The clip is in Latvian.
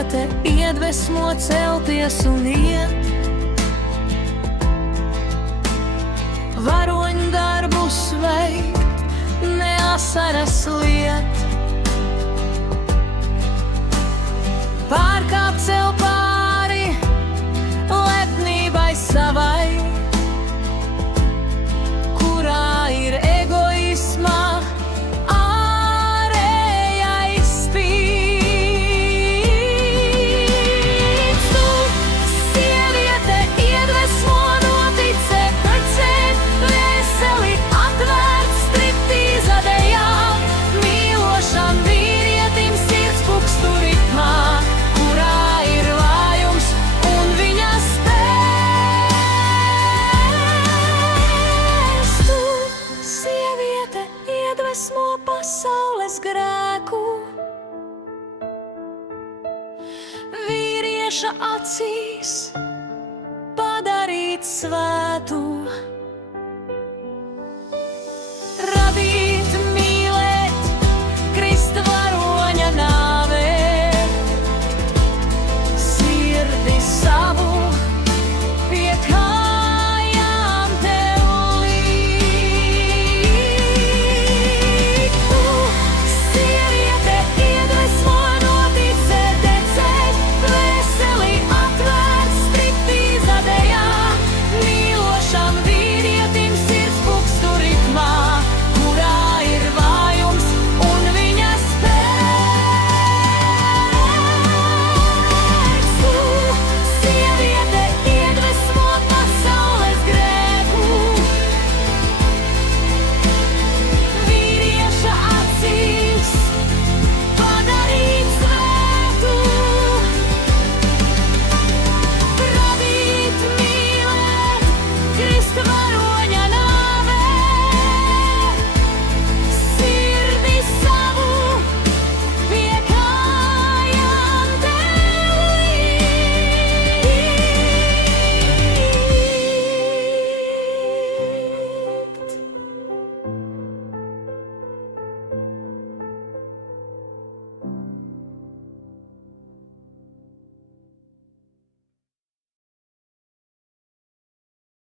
sieviete iedvesmo celties un iet, varoņdarbus veikt, ne asaras liet. Pārkāpt sev pāri lepnībai savai, kurā ir egoisma ārējais spīds. Tu, sieviete, iedvesmo noticēt, precēt, veseli atvērt striptīza dejā, mīlošam vīrietim sirds pukstu ritmā, kurā ir vājums un viņa spēks. Tu, sieviete, iedvesmo pasaules grēku, vīrieša acīs padarīt svētu.